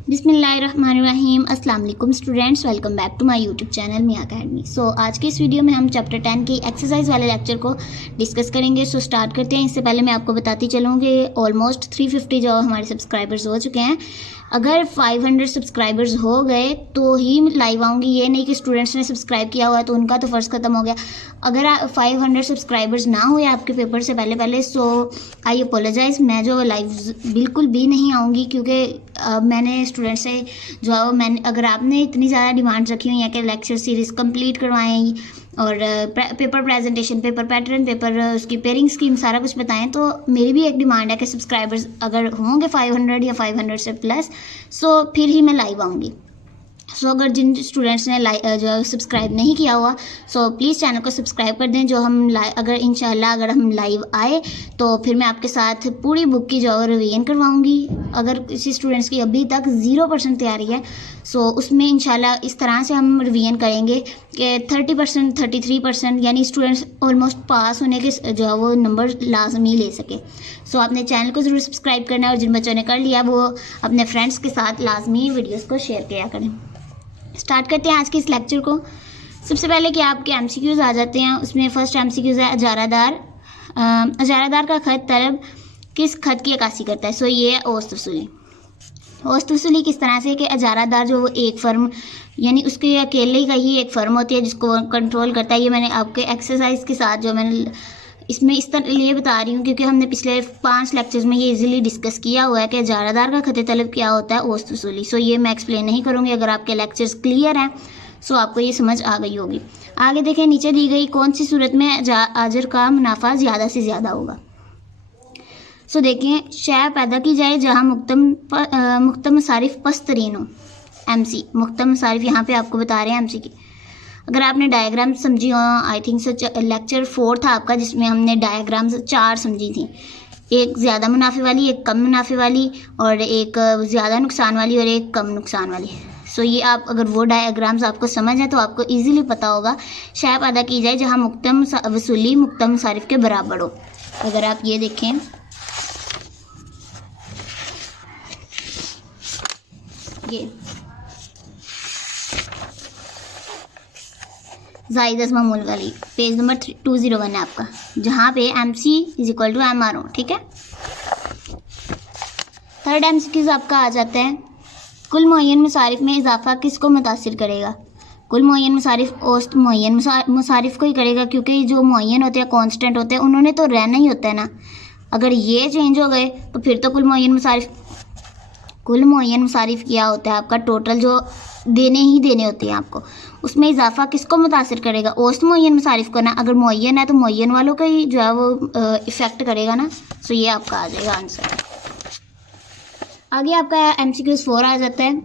बिस्मिल्लाहिर्रहमानिर्रहीम। अस्सलाम वालेकुम students, welcome back to my YouTube channel Miyan academy. So आज की इस वीडियो में हम चैप्टर 10 की एक्सरसाइज वाले लेक्चर को डिस्कस करेंगे। सो स्टार्ट करते हैं। इससे पहले मैं आपको बताती चलूँ कि ऑलमोस्ट 350 जो हमारे सब्सक्राइबर्स हो चुके हैं। अगर 500 सब्सक्राइबर्स हो गए तो ही लाइव आऊँगी, ये नहीं कि स्टूडेंट्स ने सब्सक्राइब किया हुआ है तो उनका तो फ़र्ज़ ख़त्म हो गया। अगर 500 सब्सक्राइबर्स ना हुए आपके पेपर से पहले सो आई अपोलोजाइज़, मैं जो लाइव बिल्कुल भी नहीं आऊँगी, क्योंकि मैंने स्टूडेंट से जो है मैंने अगर आपने इतनी ज़्यादा डिमांड्स रखी हुई हैं कि लेक्चर सीरीज़ कंप्लीट करवाएं और paper presentation, paper pattern, paper उसकी पेयरिंग स्कीम सारा कुछ बताएं, तो मेरी भी एक डिमांड है कि सब्सक्राइबर्स अगर होंगे 500 या 500 से प्लस सो फिर ही मैं लाइव आऊँगी। सो अगर जिन स्टूडेंट्स ने जो सब्सक्राइब नहीं किया हुआ सो प्लीज़ चैनल को सब्सक्राइब कर दें। जो हम अगर इंशाल्लाह अगर हम लाइव आए तो फिर मैं आपके साथ पूरी बुक की जो रिवीजन करवाऊंगी। अगर किसी स्टूडेंट्स की अभी तक 0% तैयारी है सो उसमें इंशाल्लाह इस तरह से हम रिवीजन करेंगे कि 30%, 33% यानी स्टूडेंट्स ऑलमोस्ट पास होने के जो है वो नंबर लाजमी ले सके। सो आपने चैनल को ज़रूर सब्सक्राइब करना है और जिन बच्चों ने कर लिया वो अपने फ्रेंड्स के साथ लाजमी वीडियोज़ को शेयर किया करें। स्टार्ट करते हैं आज के इस लेक्चर को। सबसे पहले कि आपके एमसीक्यूज़ आ जाते हैं। उसमें फर्स्ट एमसीक्यूज़ है अजारादार। अजारादार का खत तलब किस खत की अक्कासी करता है? सो ये है औसत वसूली। औसत वसूली किस तरह से कि अजारादार जो वो एक फ़र्म यानी उसके अकेले का ही एक फ़र्म होती है जिसको कंट्रोल करता है। ये मैंने आपके एक्सरसाइज के साथ जो मैंने इसमें इस तरह लिए बता रही हूँ क्योंकि हमने पिछले 5 लेक्चर्स में ये इजीली डिस्कस किया हुआ है कि अजारादार का खत तलब क्या होता है, औसत वसूली। सो ये मैं एक्सप्लेन नहीं करूँगी। अगर आपके लेक्चर्स क्लियर हैं सो आपको ये समझ आ गई होगी। आगे देखें, नीचे दी गई कौन सी सूरत में आजर का मुनाफा ज़्यादा से ज़्यादा होगा? सो देखें, शय पैदा की जाए जहाँ मुख्तम मसारिफ पस्त तरीन हो। MC मुख्तम मसारिफ यहाँ पे आपको बता रहे हैं MC की। अगर आपने डायग्राम समझी हो, आई थिंक सो लेक्चर 4 था आपका जिसमें हमने डायग्राम्स 4 समझी थी। एक ज़्यादा मुनाफे वाली, एक कम मुनाफे वाली और एक ज़्यादा नुकसान वाली और एक कम नुकसान वाली। सो ये आप अगर वो डायग्राम्स आपको समझ है तो आपको इजीली पता होगा शय पैदा की जाए जहाँ मुख्तम वसूली मुख्तम मसारिफ के बराबर हो। अगर आप ये देखें, ये ज़ाइदस मामूल वाली पेज नंबर 201 है आपका, जहाँ पे MC = MRO। ठीक है। थर्ड MCQ आपका आ जाता है, कुल मुअय्यन मसारिफ में इजाफा किसको मुतासिर करेगा? कुल मुअय्यन मसारिफ औसत मुअय्यन मसारिफ को ही करेगा, क्योंकि जो मुअय्यन होते हैं कांस्टेंट होते हैं उन्होंने तो रहना ही होता है ना। अगर ये चेंज हो गए तो फिर तो कुल मुअय्यन मसारिफ क्या होता है आपका? टोटल जो देने ही देने होते हैं आपको, उसमें इजाफा किसको मुतासिर करेगा? औसत मुअय्यन मसारिफ को ना। अगर मुअय्यन है तो मुअय्यन वालों का ही जो है वो इफ़ेक्ट करेगा ना। सो ये आपका आ जाएगा आंसर। आगे आपका MCQ 4 आ जाता है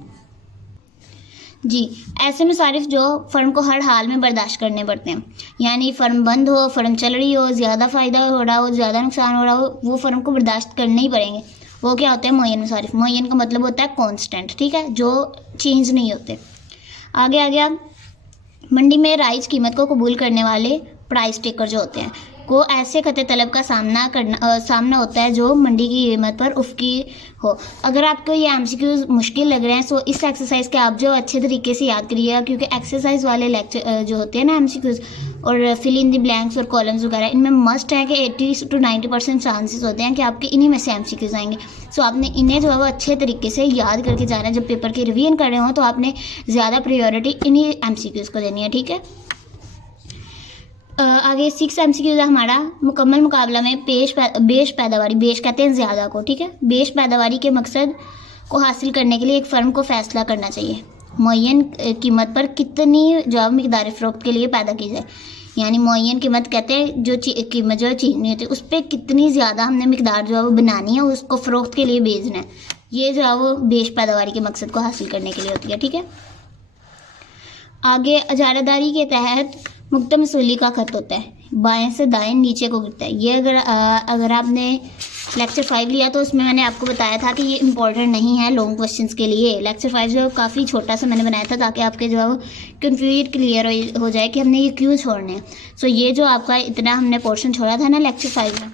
जी, ऐसे मसारिफ जो फ़र्म को हर हाल में बर्दाश्त करने पड़ते हैं, यानी फ़र्म बंद हो, फ़र्म चल रही हो, ज़्यादा फ़ायदा हो रहा हो, ज़्यादा नुकसान हो रहा हो, वो फ़र्म को बर्दाश्त करने ही पड़ेंगे। वो क्या होता है? मुअय्यन मसारिफ। मुअय्यन का मतलब होता है कांस्टेंट, ठीक है, जो चेंज नहीं होते। आगे आ गया, मंडी में राइज कीमत को कबूल करने वाले प्राइस टेकर जो होते हैं को ऐसे खत तलब का सामना होता है जो मंडी की कीमत पर उफ़की हो। अगर आपको ये MCQ मुश्किल लग रहे हैं सो इस एक्सरसाइज के आप जो अच्छे तरीके से याद करिएगा, क्योंकि एक्सरसाइज वाले लेक्चर जो होते हैं ना MCQ और फिल इन द ब्लैंक्स और कॉलम्स वगैरह, इनमें मस्ट है कि 80 to 90% चांसेस होते हैं कि आपके इन्हीं में से MCQ आएंगे। सो आपने इन्हें जो है वो अच्छे तरीके से याद करके जाना है। जब पेपर की रिवीजन कर रहे हो तो आपने ज़्यादा प्रायोरिटी इन्हीं MCQ को देनी है। ठीक है। आगे 6 MCQ है हमारा, मुकम्मल मुकाबला में बेश पैदावारी, बेश कहते हैं ज़्यादा को। ठीक है। बेश पैदावारी के मकसद को हासिल करने के लिए एक फ़र्म को फ़ैसला करना चाहिए मुअय्यन कीमत पर कितनी जो मिकदार फ़रोख्त के लिए पैदा की जाए। यानी मुअय्यन कीमत कहते हैं जो कीमत जो चीज़ होती है उस पर कितनी ज़्यादा हमने मिकदार जो है वो बनानी है, उसको फ़रोख्त के लिए बेचना है। ये जो है वो बेश पैदावारी के मकसद को हासिल करने के लिए होती है। ठीक है। आगे अजारादारी के तहत मुख्तम वसूली का खत होता है, बाएं से दाएं नीचे को गिरता है। ये अगर आपने लेक्चर 5 लिया तो उसमें मैंने आपको बताया था कि ये इंपॉर्टेंट नहीं है लॉन्ग क्वेश्चंस के लिए। लेक्चर 5 जो काफ़ी छोटा सा मैंने बनाया था ताकि आपके जो है वो कन्फ्यूजन क्लियर हो जाए कि हमने ये क्यों छोड़ने हैं। सो ये जो आपका इतना हमने पोर्शन छोड़ा था ना लेक्चर 5 में,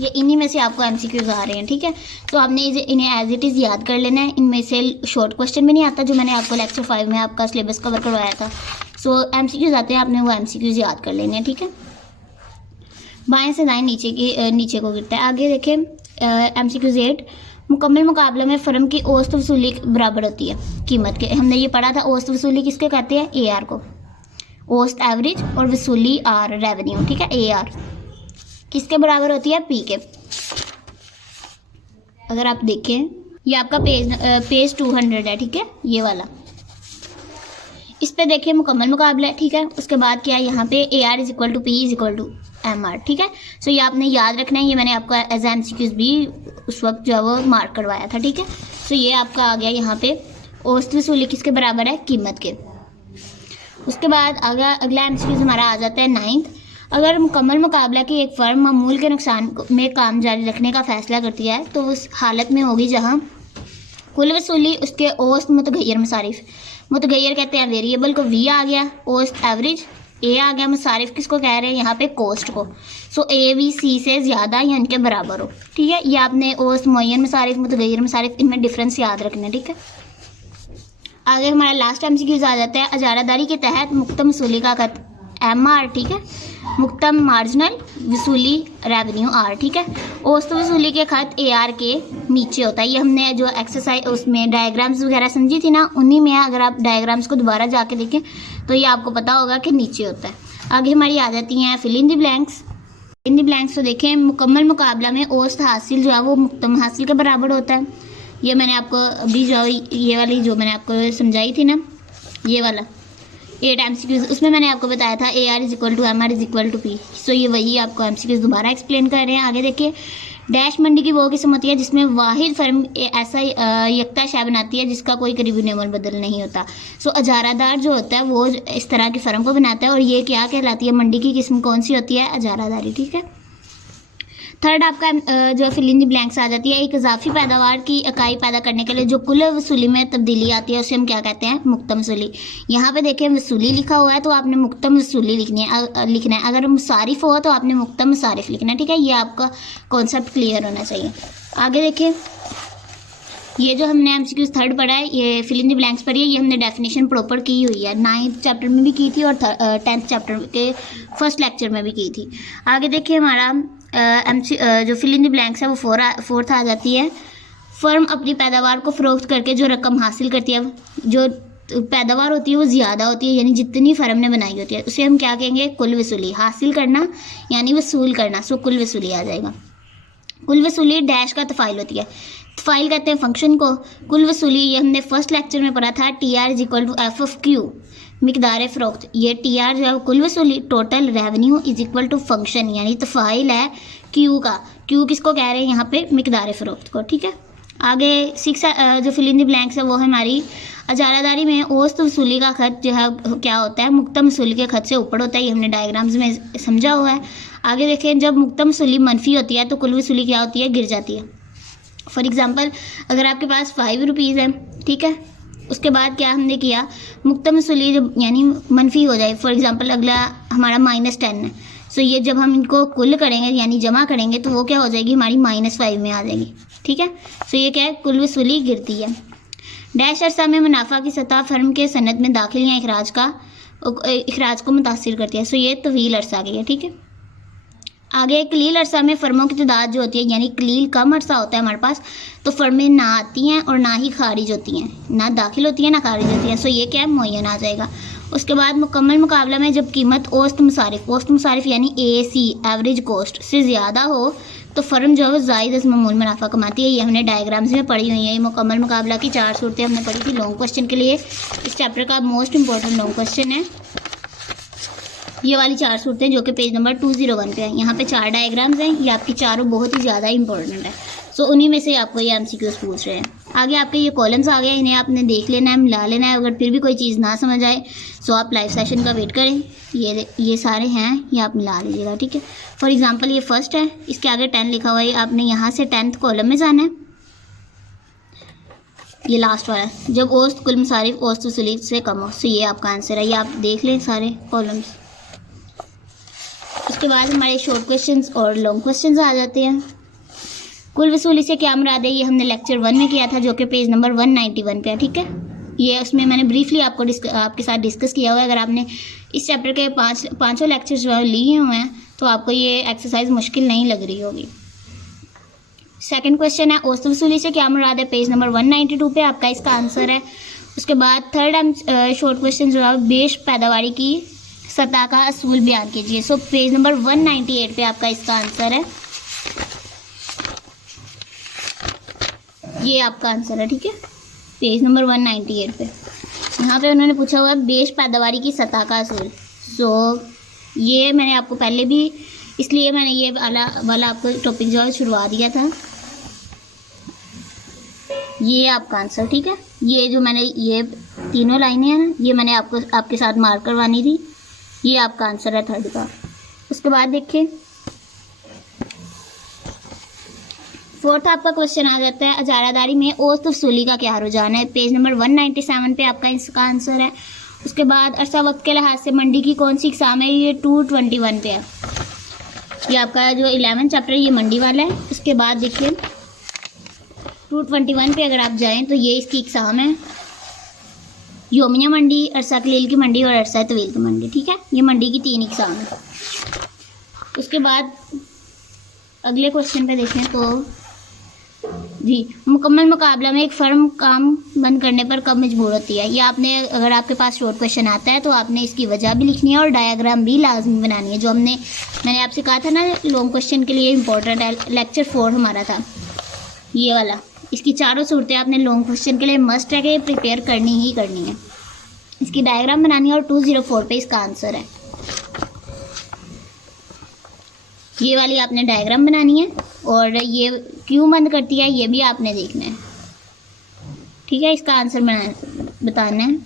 ये इन्हीं में से आपको एमसीक्यूज आ रहे हैं, ठीक है। तो आपने इन्हें एज इट इज़ याद कर लेना है। इनमें से शॉर्ट क्वेश्चन भी नहीं आता, जो मैंने आपको लेक्चर 5 में आपका सिलेबस कवर करवाया था। सो एमसीक्यूज आते हैं, आपने वो एमसीक्यूज याद कर लेने हैं, ठीक है। बाएं से दाएं नीचे को गिरता है। आगे देखें एमसीक्यूज 8, मुकम्मल मुकाबले में फर्म की औसत वसूली बराबर होती है कीमत के। हमने ये पढ़ा था, औसत वसूली किसके कहते हैं, AR को। औसत एवरेज और वसूली R रेवेन्यू, ठीक है। AR किसके बराबर होती है, P के। अगर आप देखें ये आपका पेज 200 है, ठीक है, ये वाला। इस पे देखिए मुकम्मल मुकाबला है, ठीक है। उसके बाद क्या है यहाँ पे AR = P = MR, ठीक है। सो ये आपने याद रखना है। ये मैंने आपको एज एमसीक्यूज भी उस वक्त जो है वो मार्क करवाया था, ठीक है। सो ये आपका आ गया यहाँ पे औसत वसूली किसके बराबर है, कीमत के। उसके बाद अगला एमसीक्यूज हमारा आ जाता है 9th। अगर मुकम्मल मुकाबला की एक फ़र्म मामूल के नुकसान में काम जारी रखने का फ़ैसला करती है तो उस हालत में होगी जहाँ कुल वसूली उसके औसत मुतगैर मसारिफ, मुतगैर कहते हैं वेरिएबल को, V आ गया, औसत एवरेज A आ गया, मसारिफ किसको कह रहे हैं यहाँ पे, कॉस्ट को। सो A भी C से ज़्यादा या इनके बराबर हो, ठीक है। ये आपने औसत मुअय्यन मसारिफ, मुतगैर मसारिफ, इनमें डिफरेंस याद रखना है, ठीक है। आगे हमारा लास्ट एमसीक्यूज आ जाता है अजारादारी के तहत मुक्तम वसूली का खत MR, ठीक है। मुक्तम मार्जिनल वसूली रेवेन्यू R, ठीक है। औसत वसूली के खत AR के नीचे होता है। ये हमने जो एक्सरसाइज उसमें डायग्राम्स वगैरह समझी थी ना, उन्हीं में है। अगर आप डायग्राम्स को दोबारा जाके देखें तो ये आपको पता होगा कि नीचे होता है। आगे हमारी आ जाती हैं fill in the blanks. In the blanks तो देखें मुकम्मल मुकाबला में औसत हासिल जो है वो मुक्तम हासिल के बराबर होता है। ये मैंने आपको अभी जो ये वाली जो मैंने आपको समझाई थी ना, ये वाला 8 एमसीक्यूज, उसमें मैंने आपको बताया था AR = MR = P। सो ये वही आपको एमसीक्यूज दोबारा एक्सप्लेन कर रहे हैं। आगे देखिए डैश मंडी की वो किस्म होती है जिसमें वाहिद फर्म ऐसा यकता शय बनाती है जिसका कोई करीबी नेमल बदल नहीं होता। सो अजारादार जो होता है वो इस तरह की फर्म को बनाता है, और ये क्या कहलाती है, मंडी की किस्म कौन सी होती है, अजारादारी, ठीक है। थर्ड आपका जो फिल इन द ब्लैंक्स आ जाती है, एक इजाफी पैदावार की इकाई पैदा करने के लिए जो कुल वसूली में तब्दीली आती है उसे हम क्या कहते हैं, मुक्तम वसूली। यहाँ पे देखें वसूली लिखा हुआ है तो आपने मुक्तम वसूली लिखना है। अगर मुसारिफ हो तो आपने मुक्तम मुसारिफ लिखना है, ठीक है। ये आपका कॉन्सेप्ट क्लियर होना चाहिए। आगे देखिए ये जो हमने एमसीक्यूज थर्ड पढ़ा है, ये फिल इन द ब्लैंक्स पढ़ी है, ये हमने डेफिनेशन प्रॉपर की हुई है। 9th चैप्टर में भी की थी और 10th चैप्टर के फर्स्ट लेक्चर में भी की थी। आगे देखिए हमारा जो फिल इन द ब्लैंक्स है वो फोर्थ आ जाती है। फर्म अपनी पैदावार को फ़रोख्त करके जो रकम हासिल करती है, जो पैदावार होती है वो ज़्यादा होती है, यानी जितनी फर्म ने बनाई होती है उसे हम क्या कहेंगे, कुल वसूली। हासिल करना यानी वसूल करना, सो कुल वसूली आ जाएगा। कुल वसूली डैश का तफ़ाइल होती है, तफ़ाइल कहते हैं फंक्शन को। कुल वसूली ये हमने फर्स्ट लेक्चर में पढ़ा था, TR = F(Q) मिकदार फ़रोख्त। ये TR जो है कुल वसूली, टोटल रेवेन्यू = फंक्शन यानी तफ़ाइल है Q का। Q किसको कह रहे हैं यहाँ पे, मिकदार फ़रोख्त को, ठीक है। आगे 6 जो फिल इन द ब्लैंक्स है वो हमारी अजारादारी में औसत वसूली का खत जो है क्या होता है, मुक्तम वसूली के खत से ऊपर होता है। ये हमने डायग्राम्स में समझा हुआ है। आगे देखें जब मुक्तम वसूली मनफी होती है तो कुल वसूली क्या होती है, गिर जाती है। फॉर एग्ज़ाम्पल अगर आपके पास 5 रुपीज़ है, ठीक है, उसके बाद क्या हमने किया, मुक्तम वसूली जब यानी मनफी हो जाए, फॉर एग्ज़ाम्पल अगला हमारा -10 है। सो ये जब हम इनको कुल करेंगे यानी जमा करेंगे तो वो क्या हो जाएगी, हमारी -5 में आ जाएगी, ठीक है। सो ये क्या है, कुल वसूली गिरती है। डैश अरसा में मुनाफा की सतह फर्म के सनद में दाखिल या इखराज को मुतासिर करती है। सो ये तवील अरसा की है, ठीक है। आगे कलील अरसा में फर्मों की तादाद जो होती है, यानी कलील कम अरसा होता है हमारे पास, तो फर्में ना आती हैं और ना ही खारिज होती हैं, ना दाखिल होती हैं ना खारिज होती हैं। सो ये क्या है, मुअय्यन आ जाएगा। उसके बाद मुकम्मल मुकाबला में जब कीमत औसत मुसारिफ यानी AC एवरेज कॉस्ट से ज़्यादा हो तो फर्म जो है वो ज़ायद अज़ मामूल मुनाफा कमाती है। ये हमने डायग्राम्स में पढ़ी हुई है। ये मुकम्मल मुकाबला की 4 सूरतें हमने पढ़ी थी लॉन्ग क्वेश्चन के लिए। इस चैप्टर का मोस्ट इंपॉर्टेंट लॉन्ग क्वेश्चन है ये वाली 4 सूरतें जो कि पेज नंबर 201 पे है। यहाँ पे 4 डायग्राम्स हैं, ये आपकी चारों बहुत ही ज़्यादा इंपॉर्टेंट है। सो उन्हीं में से आपको ये MCQs पूछ रहे हैं। आगे आपके ये कॉलम्स आ गए, इन्हें आपने देख लेना है, मिला लेना है। अगर फिर भी कोई चीज़ ना समझ आए सो आप लाइव सेशन का वेट करें। ये सारे हैं, ये आप मिला लीजिएगा, ठीक है। फॉर एग्जांपल ये फर्स्ट है, इसके आगे 10 लिखा हुआ है, आपने यहाँ से 10th कॉलम में जाना है। ये लास्ट वाला है, जब औसत कुल मसारिफ औसत वसूली से कम हो। सो ये आपका आंसर है, ये आप देख लें सारे कॉलम्स। उसके बाद हमारे शॉर्ट क्वेश्चंस और लॉन्ग क्वेश्चंस आ जाते हैं। कुल वसूली से क्या मुराद है, ये हमने लेक्चर 1 में किया था, जो कि पेज नंबर 191 पे है। ठीक है, ये उसमें मैंने ब्रीफली आपके साथ डिस्कस किया हुआ है। अगर आपने इस चैप्टर के पाँचों लेक्चर्स जो है लिए हुए हैं तो आपको ये एक्सरसाइज मुश्किल नहीं लग रही होगी। सेकंड क्वेश्चन है, औसत वसूली से क्या मुराद है, पेज नंबर 192 पे आपका इसका आंसर है। उसके बाद थर्ड एंड शॉर्ट क्वेश्चन जो है, बेश पैदावारी की सतह का असूल बयान कीजिए। सो पेज नंबर 198 पे आपका इसका आंसर है, ये आपका आंसर है। ठीक है, पेज नंबर 198 पे यहाँ पे उन्होंने पूछा हुआ है बेश पैदावारी की सतह का असूल। सो ये मैंने आपको पहले भी, इसलिए मैंने ये वाला आपको टॉपिक जो है छुड़वा दिया था। ये आपका आंसर। ठीक है, ये जो मैंने ये तीनों लाइनें हैं ना, ये मैंने आपके साथ मार्क करवानी थी। ये आपका आंसर है थर्ड का। उसके बाद देखिए फोर्थ आपका क्वेश्चन आ जाता है, अजारादारी में औसत वसूली का क्या रुझान है। पेज नंबर 197 पे आपका इसका आंसर है। उसके बाद अरसा वक्त के लिहाज से मंडी की कौन सी इकसाम है, ये 221 पे है। ये आपका जो 11 चैप्टर ये मंडी वाला है। उसके बाद देखिए 221 पे अगर आप जाएं तो ये इसकी इकसाम है, योमिया मंडी, अरसा कलील की मंडी और अरसा तवील की मंडी। ठीक है, ये मंडी की 3 इकसाम है। उसके बाद अगले क्वेश्चन पे देखें तो जी, मुकम्मल मुकाबला में एक फर्म काम बंद करने पर कब मजबूर होती है। ये आपने, अगर आपके पास शॉर्ट क्वेश्चन आता है तो आपने इसकी वजह भी लिखनी है और डायग्राम भी लाजमी बनानी है। जो मैंने आपसे कहा था ना लॉन्ग क्वेश्चन के लिए इम्पोर्टेंट है, लेक्चर 4 हमारा था ये वाला। इसकी चारों सूरतें आपने लॉन्ग क्वेश्चन के लिए मस्ट है कि प्रिपेयर करनी ही करनी है। इसकी डायग्राम बनानी है और 204 पे इसका आंसर है। ये वाली आपने डायग्राम बनानी है और ये क्यों बंद करती है ये भी आपने देखना है। ठीक है, इसका आंसर बताना है।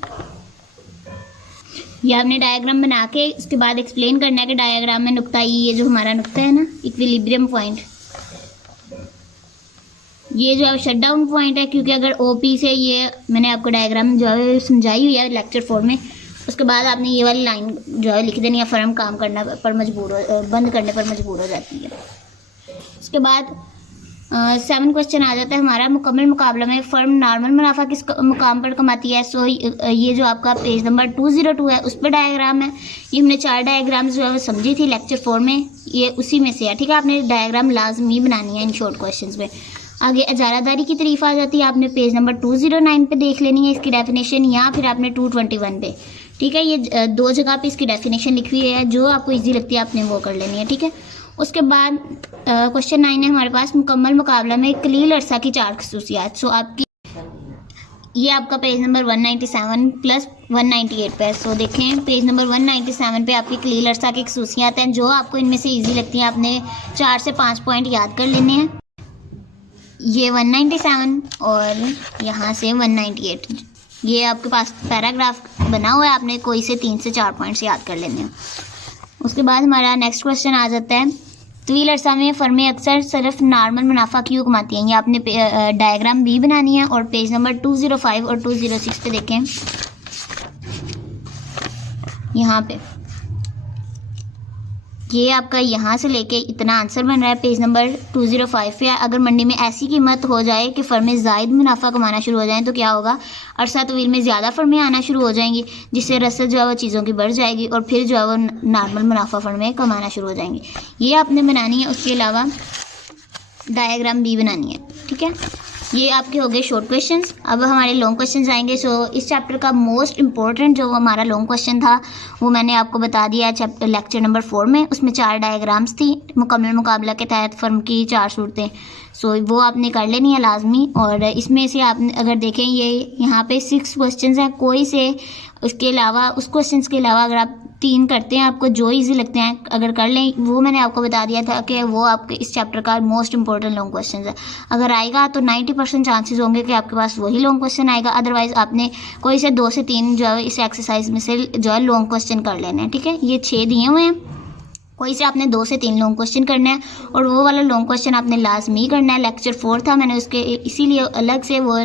ये आपने डायग्राम बना के इसके बाद एक्सप्लेन करना है कि डायग्राम में नुक्ता ये जो हमारा नुक्ता है ना, इक्विलिब्रियम पॉइंट, ये जो है शट डाउन पॉइंट है। क्योंकि अगर ओपी से, ये मैंने आपको डायग्राम जो है समझाई हुई है लेक्चर 4 में, उसके बाद आपने ये वाली लाइन जो है लिख देनी है, फर्म काम करना पर बंद करने पर मजबूर हो जाती है। उसके बाद 7 क्वेश्चन आ जाता है हमारा, मुकम्मल मुकाबला में फ़र्म नॉर्मल मुनाफा किस मुकाम पर कमाती है। सो ये जो आपका पेज नंबर 202 है उस पर डायग्राम है। ये हमने 4 डायग्राम जो है समझी थी लेक्चर 4 में, ये उसी में से है। ठीक है, आपने डायग्राम लाजमी बनानी है इन शॉर्ट क्वेश्चन में। आगे अजारादारी की तारीफ आ जाती है, आपने पेज नंबर 209 पे देख लेनी है इसकी डेफिनेशन, या फिर आपने 221 पे। ठीक है, ये 2 जगह पे इसकी डेफिनेशन लिखी हुई है, जो आपको इजी लगती है आपने वो कर लेनी है। ठीक है, उसके बाद क्वेश्चन 9 है हमारे पास, मुकम्मल मुकाबला में कलील अरसा की 4 खसूसियात। सो आपकी ये आपका पेज नंबर 197 प्लस 198 पे। सो देखें पेज नंबर 197 पे आपकी कलील अरसा की खसूसियात हैं, जो आपको इनमें से इजी लगती हैं। आपने 4 से 5 पॉइंट याद कर लेने हैं। ये 197 और यहाँ से 198, ये आपके पास पैराग्राफ बना हुआ है, आपने कोई से 3 से 4 पॉइंट्स याद कर लेने हैं। उसके बाद हमारा नेक्स्ट क्वेश्चन आ जाता है, तवील अरसा में फर्में अक्सर सिर्फ नॉर्मल मुनाफा क्यों कमाती हैं। ये आपने डायग्राम भी बनानी है और पेज नंबर 205 और 206 पे देखें, यहाँ पे ये आपका यहाँ से लेके इतना आंसर बन रहा है पेज नंबर 205 पे। अगर मंडी में ऐसी कीमत हो जाए कि फर्में ज़ायद मुनाफा कमाना शुरू हो जाएं तो क्या होगा, अरसा तवील में ज़्यादा फर्में आना शुरू हो जाएंगी, जिससे रसद जो है वो चीज़ों की बढ़ जाएगी और फिर जो है वो नॉर्मल मुनाफा फर्में कमाना शुरू हो जाएंगी। ये आपने बनानी है। उसके अलावा डायग्राम भी बनानी है। ठीक है, ये आपके हो गए शॉर्ट क्वेश्चंस। अब हमारे लॉन्ग क्वेश्चंस आएंगे। सो इस चैप्टर का मोस्ट इंपॉर्टेंट जो हमारा लॉन्ग क्वेश्चन था वो मैंने आपको बता दिया चैप्टर लेक्चर नंबर 4 में। उसमें 4 डायग्राम्स थी, मुकम्मल मुकाबला के तहत फर्म की 4 सूरतें। सो वो आपने कर लेनी है लाजमी। और इसमें से आपने अगर देखें ये यहाँ पे 6 क्वेश्चन हैं, कोई से उसके अलावा उस क्वेश्चन के अलावा अगर आप 3 करते हैं, आपको जो इजी लगते हैं अगर कर लें, वो मैंने आपको बता दिया था कि वो आपके इस चैप्टर का मोस्ट इंपॉर्टेंट लॉन्ग क्वेश्चन है। अगर आएगा तो 90% चांसेस होंगे कि आपके पास वही लॉन्ग क्वेश्चन आएगा। अदरवाइज़ आपने कोई से 2 से 3 जो है इस एक्सरसाइज में से जो है लॉन्ग क्वेश्चन कर लेने हैं। ठीक है, ये 6 दिए हुए हैं, कोई से आपने 2 से 3 लॉन्ग क्वेश्चन करना है और वो वाला लॉन्ग क्वेश्चन आपने लाजमी करना है। लेक्चर 4 था, मैंने उसके इसीलिए अलग से वो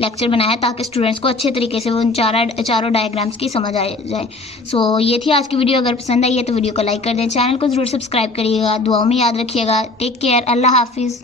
लेक्चर बनाया ताकि स्टूडेंट्स को अच्छे तरीके से वो उन चारों डायग्राम्स की समझ आ जाए। सो ये थी आज की वीडियो। अगर पसंद आई है तो वीडियो को लाइक कर दें, चैनल को ज़रूर सब्सक्राइब करिएगा, दुआओं में याद रखिएगा। टेक केयर, अल्लाह हाफिज़।